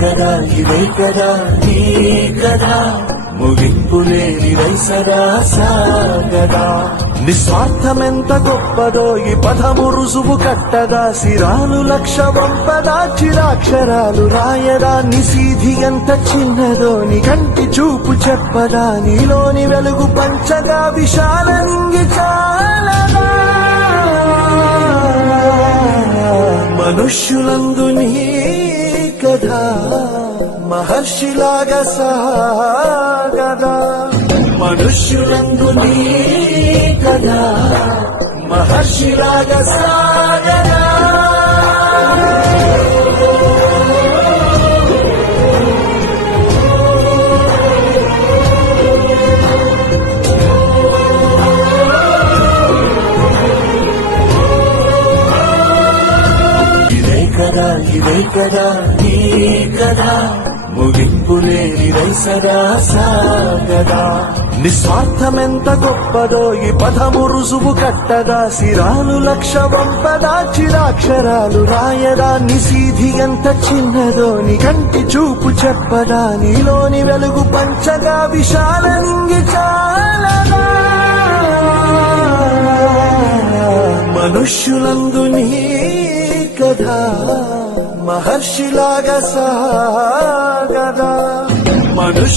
ఇదే కదా నీ కదా ముగింపులేని వైసరా సాగదా నిస్వార్థమెంత గొప్పదో ఈ పదము రుజువు కట్టదా సిరాలు లక్ష వంపదా చిరాక్షరాలు రాయదా నిసీధి ఎంత చిన్నదో నీ కంటి చూపు చెప్పదా నీలోని వెలుగు పంచగా విశాల నింగి చాలదా మనుష్యులందు నీ కథా మహర్షిలాగా సాగదా మనుష్యులందు నీ కథా మహర్షిలాగా సాగదా ఇదే కదా నీ కదా ముగింపులేని వైసరా సాగదా నిస్వార్థమెంత గొప్పదో ఈ పదము రుజువు కట్టదా సిరాలు లక్ష వంపదా చిరాక్షరాలు రాయదా నిసీధి ఎంత చిన్నదో నీ కంటి చూపు చెప్పదా నీలోని వెలుగు పంచగా విశాల నింగి చాలదా మనుష్యులందు నీ కథా మహర్షిలాగా సాగదా